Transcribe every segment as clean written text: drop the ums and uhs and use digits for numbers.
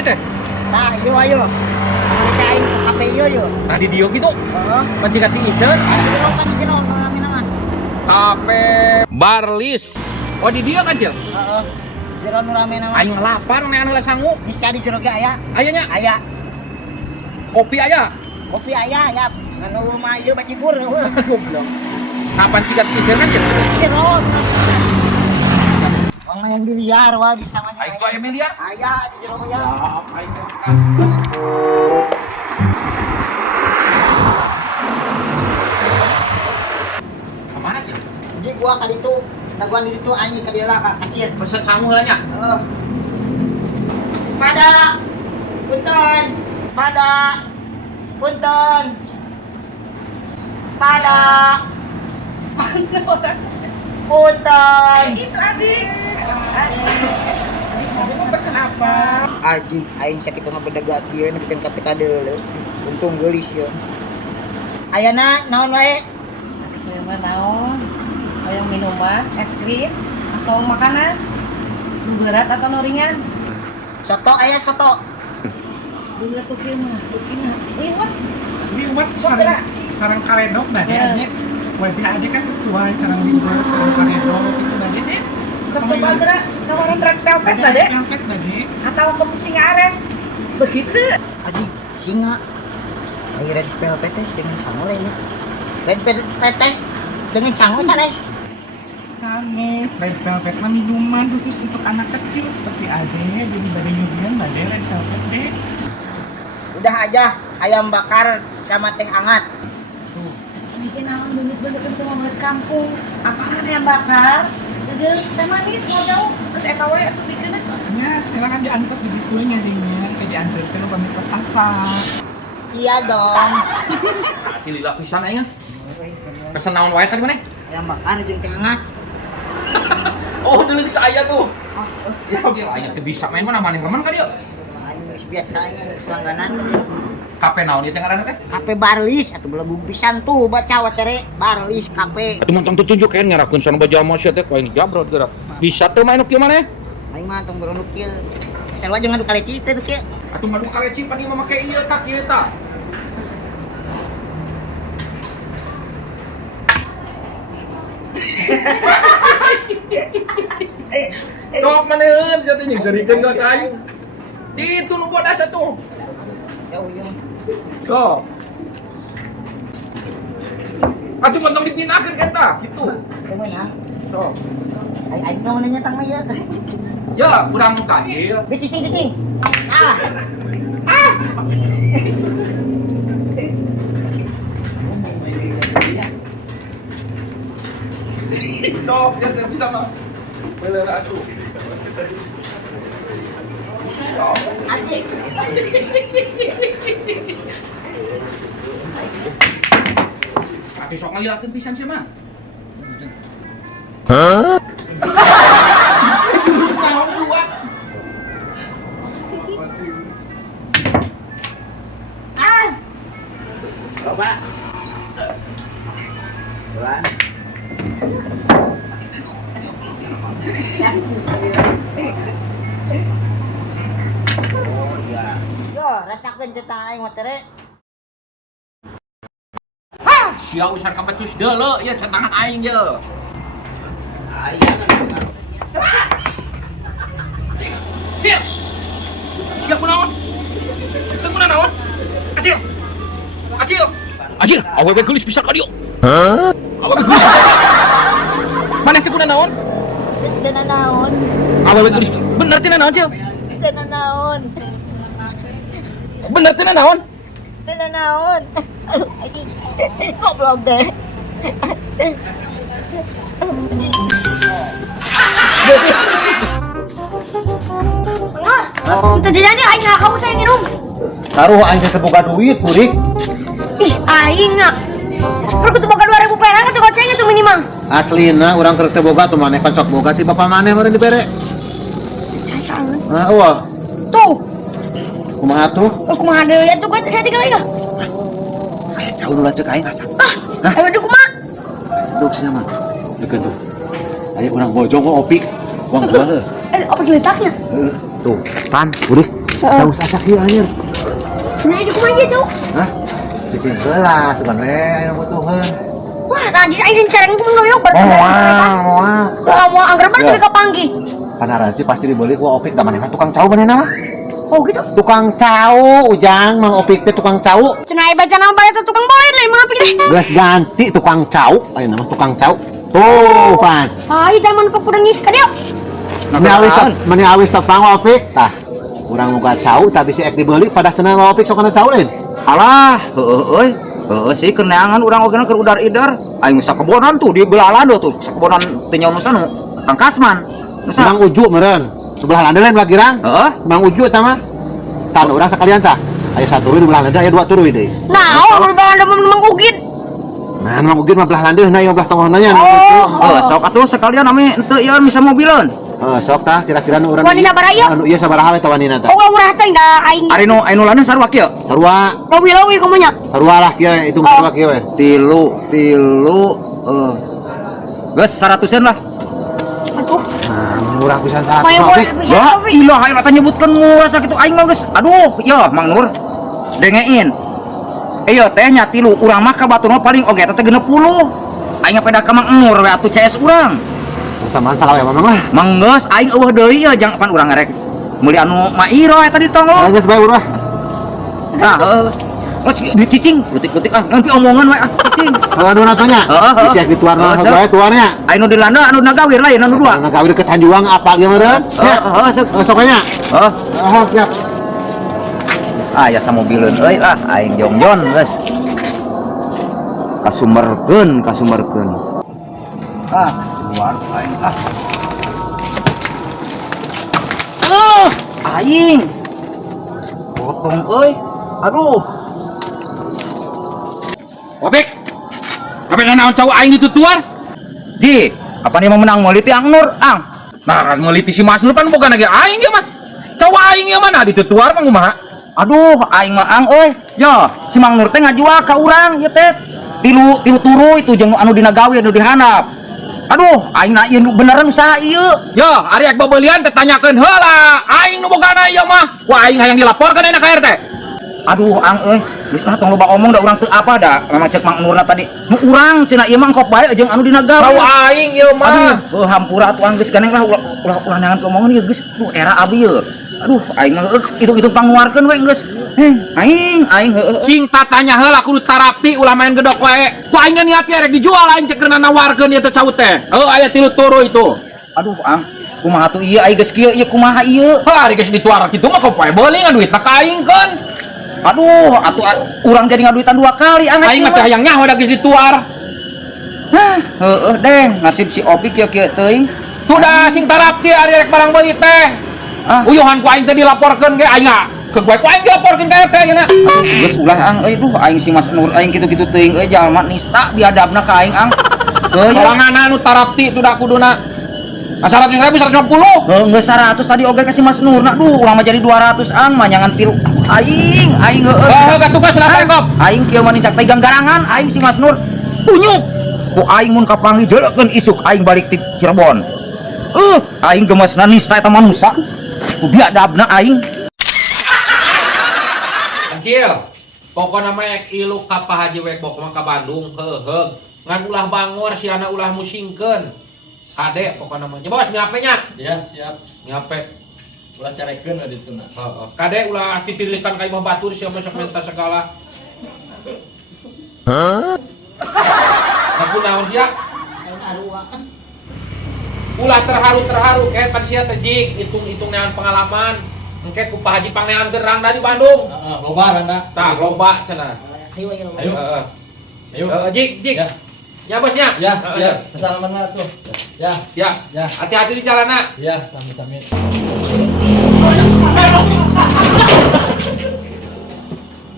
ya teh? Nah, yuk ayo. Kita aing ke kafe yuk. Tadi dia gitu. Heeh. Pancikat iseun. Jero rame nama. Kafe Barlis. Oh di dia kan Cil? Heeh. Jero nu rame nama. Aing lapar nih anu sangu. Bisa di jero ge aya. Ayanya Aya. kopi aya. Kopi aya ya. Anu mah ieu bajigur. Goblok. Kapan cikat iseun kan Cil? Jero. Orang yang biliar wah bisa mah. Aing tuh aya miliar. Aya di jero ya. Aing kemana Cil? Jadi gua kali itu daguan di situ anjing ke dia lah Kak, kasir. Pesen sangu lah nya. Sepada. Punten. Sepada. Punten. Sepada. Punten. Itu adik. Mau pesen apa? Aji, aing sakit mah bedaga kieu bikin kata deuleu. Untung geulis ya. Ayana naon wae? Yang naon? Yang minuman, es krim, atau makanan? Nu berat atau nu ringan? Soto aya soto. Berat tuh kieu mah, liwat. Liwat sarang kaledok nah Ya. dia wajah adik kan sesuai sarang liwat sarang kaledok itu nah dia Sok coba gerak tawaran red velvet lah deh. velvet nah dia Atau ke singa aren. Begitu. Aji, singa. Ayo red velvet teh dengan sangu lainnya. Red velvet teh dengan sangu sanes. sanes red velvet mah minuman khusus untuk anak kecil seperti ade jadi badai nyobian badai red velvet deh Udah aja ayam bakar sama teh hangat. tuh Bikin naon bener-bener itu mau ngeliat kampung. Apaan yang bakar? Jeung teh manis mau jauh. Terus eta we atuh bikin ya silakan diantos digituin ya dingin kayak diantar ke pamit kos asa Iya dong. Cil lila pisan aing. Pesen naon wae tadi mana? Ayam bakar jeung teh hangat. Oh, dulu saya tuh. Oh, Ya, biar aing teh bisa main mana remen ka dieu. aing geus biasa aing geus langganan. Kafe naon ieu teh ngaranna teh? Kafe Barlis atuh belagu pisan tuh baca watere Barlis kafe. Atuh mantang tunjukkeun ngarakeun sana bajama sia teh ku aing jabrot geura. Bisa teu main kieu maneh? Aing mah tong beronuk kieu. Sarua jeung ngadu kaleci teh kieu. Atuh madu kalecing pan ieu make ieu tak kieu tah. Sok maneun sia teh nyengserikeun ka aing. Di itu nu bodas atuh. Jauh ieu. Sok. Atuh mantang dipinakeun kan tah kitu. Teu meunang. Sok. Aing ka mana nyatang mah ya. Ya, kurang muka ieu. Cicing. Ah. Sok, ya saya bisa mah. Boleh asuh. Aji. Atuh sok ngalilakeun pisan sia mah. Terus naon buat? Ah. Coba. Bulan. Oh iya. Yo, rasakeun cetak aing mah tere. Sia usah kabecus deuleu ieu cetangan aing ye. Aya kan. Sia. Sia kunaon? Teu kunaon? Acil. Acil. Acil, awewe geulis pisan ka dieu. Hah? Awewe geulis pisan. Maneh teu kunaon? Teu naon. Awewe geulis bener teu naon, Acil? Teu naon. Bener teu naon? Teu naon. Aji. Goblok deh. Itu tidak nih aing kamu saya minum. Taruh aing teh boga duit, Burik. Ih, aing nggak. Perlu tuh boga 2000 perak tuh goceng itu minimal. Aslina urang keur teu boga tuh maneh kan sok boga ti bapa maneh meureun dibere. Nah, eueuh. Tuh, Kumaha tuh? kumaha deui ya tuh gua saya tinggal ya. Aya jauh nu lanceuk aing. Ah, ayo duk mah. Duk sia mah. Deukeun tuh. Aya urang bojong kok opik. Uang gua heuh. Apa geletaknya? Tuh, pan, Burik. Enggak usah sakit anjir. Sebenarnya di kumanya tuh. Hah? Cicing kelas, bukan yang butuhan. Wah, tadi saya izin careng itu mengoyok ber. Mau anggar ber Ya. ke panggi. Panaransi pasti dibeli ku Opik da manehna tukang cau manehna mah. Oh gitu. Tukang cau, ujang Mang Opik teh tukang cau. Cenah baca nama itu tukang bolet lah emang apa deh. Geus ganti tukang cau, ayeuna mah tukang cau. Tuh, pan. Ah, itu mana kok kurang ngis kadeo. Mani awis tepang Opik. Tah, urang muka cau tapi si ek dibeli pada senang Opik sok kana cau lain. Alah, euy. Sih keneangan urang oge keur udar-idar. Aing bisa kebonan tuh di belalado tuh. Kebonan teh nyawa nu sanu. Kang Kasman. Mang Uju meureun. Sebelah lande lain belah girang. Heeh. Mang Uju eta mah. Tah urang sakalian tah. Aya satu ruy belah lande aya dua turuy deui. Nah, udah ada memang ugin. Nah, Mang Ugin mah belah lande na belah tengahna nya. Sok atuh sekalian ame teu ieu bisa mobileun. Sok tah kira-kira nu urang. Wanita baraya. Anu ieu sabaraha eta wanita tah? Oh, urang teh enggak aing. Ari nu lana sarua kieu. Sarua. Lowi kamu nya. Sarua lah kieu itu sarua kieu we. Tilu geus 100-an lah. Aduh. Nah, murah pisan 100 Mau Opik. bisa Ya, Lowi. ilah aing teh nyebutkeun murah sakitu aing mah geus. Aduh, ya Mang Nur. Dengein. Ieu teh nya tilu urang mah ka batur mah paling oge teh 60. Aing peda ka Mang Nur we atuh CS urang. Tambahan salah ya Mamang lah. Manggeus aing eueuh deui ya jang pan urang ngarek meuli anu mairo eta ditongol. Geus bae urang. Nah, oh cicing, kutik-kutik nanti omongan we cicing. Anu natonya. Bisa dituarna bae tuarnya. Anu di landa anu nagawir lain anu dua. Anu kawin deket Tanjuang apa ge meureun? Sokanya. Siap. Geus aya samobileun euy lah aing jongjon geus. Kasumerkeun. Keluar aing ah. Aing. Potong euy. Aduh. Opik, apa yang naon cowok aing itu tuar? Ji, apa nih mau menang moliti Ang Nur, Ang? Nah, ngeliti si Mas Nur pan bukan lagi aing ya mah. Cowok aing ya mana di tuar mah kumaha? Aduh, aing mah Ang euy. Ya, si Mang Nur teh ngajual ka urang ieu teh. Tilu turu itu jeung anu dina gawe anu dihandap. Aduh, aing na ieu beneran usaha ieu. Ya, ari ek babeulian teh tanyakeun heula. Aing nu bogana ieu mah. Wah, aing hayang dilaporkeun ayeuna ka RT. Aduh, Ang euy, geus ah tong loba omong da urang teu apa da. Memang cek Mang Nurna tadi. Nu urang cenah ieu mah engkop bae jeung anu dina gawe. Tahu aing ieu mah. Aduh, hampura atuh Ang geus ganeng lah ulah nyangan ke omongan ieu geus. Duh, era abi ieu. Aduh, aing mah itu panguarkeun we geus. Aing heueuh. Sing tatanya heula kudu tarapti ulah main gedok wae. Ku aing niat ge rek dijual aing teh keur nawarkeun ieu teh caut teh. Aya 3 turu itu. Aduh, Ang, kumaha tuh ieu aya geus kieu ieu kumaha ieu? Heula ari geus dituar kitu mah kok poe beuli ngaduitna ka aing keun. Aduh, atuh urang jadi ngaduitan 2 kali Ang. Aing mah teh hayang nyaho da geus dituar. Heueuh deh, nasib si Opik kieu teuing. Sudah sing tarapti ari rek barang beuli teh. Uyuhan ku aing teh dilaporkeun ge aing ke gue ku aing dilaporkeun ka RT yeuna. Geus ulah Ang euy duh aing si Mas Nur aing kitu-kitu teuing euy jalma nista biadabna ka aing Ang. Sorangan anu tarapti tu da kuduna. Asyarat yang 150. Geus 100 tadi oge ka si Mas Nurna. Duh, urang mah jadi 200 Ang manyangan tilu. Aing heueuh. Ka tugas lah Prekop. Aing kieu mah nincak pegang garangan aing si Mas Nur. Kunyuk. Ku aing mun kapanggih deulekeun isuk aing balik ti Cirebon. Aing gemasna nista eta manusia. Ku biadabna aing. Kecil. Pokona mah ek ilu ka Pak Haji Wekbok mah ka Bandung heuheug. Ngan ulah bangor si anak ulah musingkeun. Kade pokona mah. Coba ngape nya? Ya, siap. Ngape? Ulah carekeun we dituna. Heeh. Kade ulah titilikan ka imah batur sia mah sok minta segala. Hah? Aku naon sia? Ulah terharu kayak pan sia teh jig hitung nean pengalaman. Engke ku Pak Haji Pangnean gerang dari Bandung. Heeh, loba randa. Tah loba cenah. Ayo. Heeh. Ayo. Jig. Ya. Ya bosnya. Ya, siap. Kesalaman lah tuh. Ya. Siap. Ya. Hati-hati di jalan, Nak. Ya, sami-sami.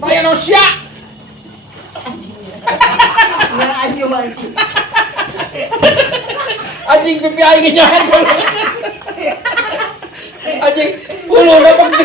Raya Nosya. Anjing pipi aing nyahan. Anjing, ulu dapat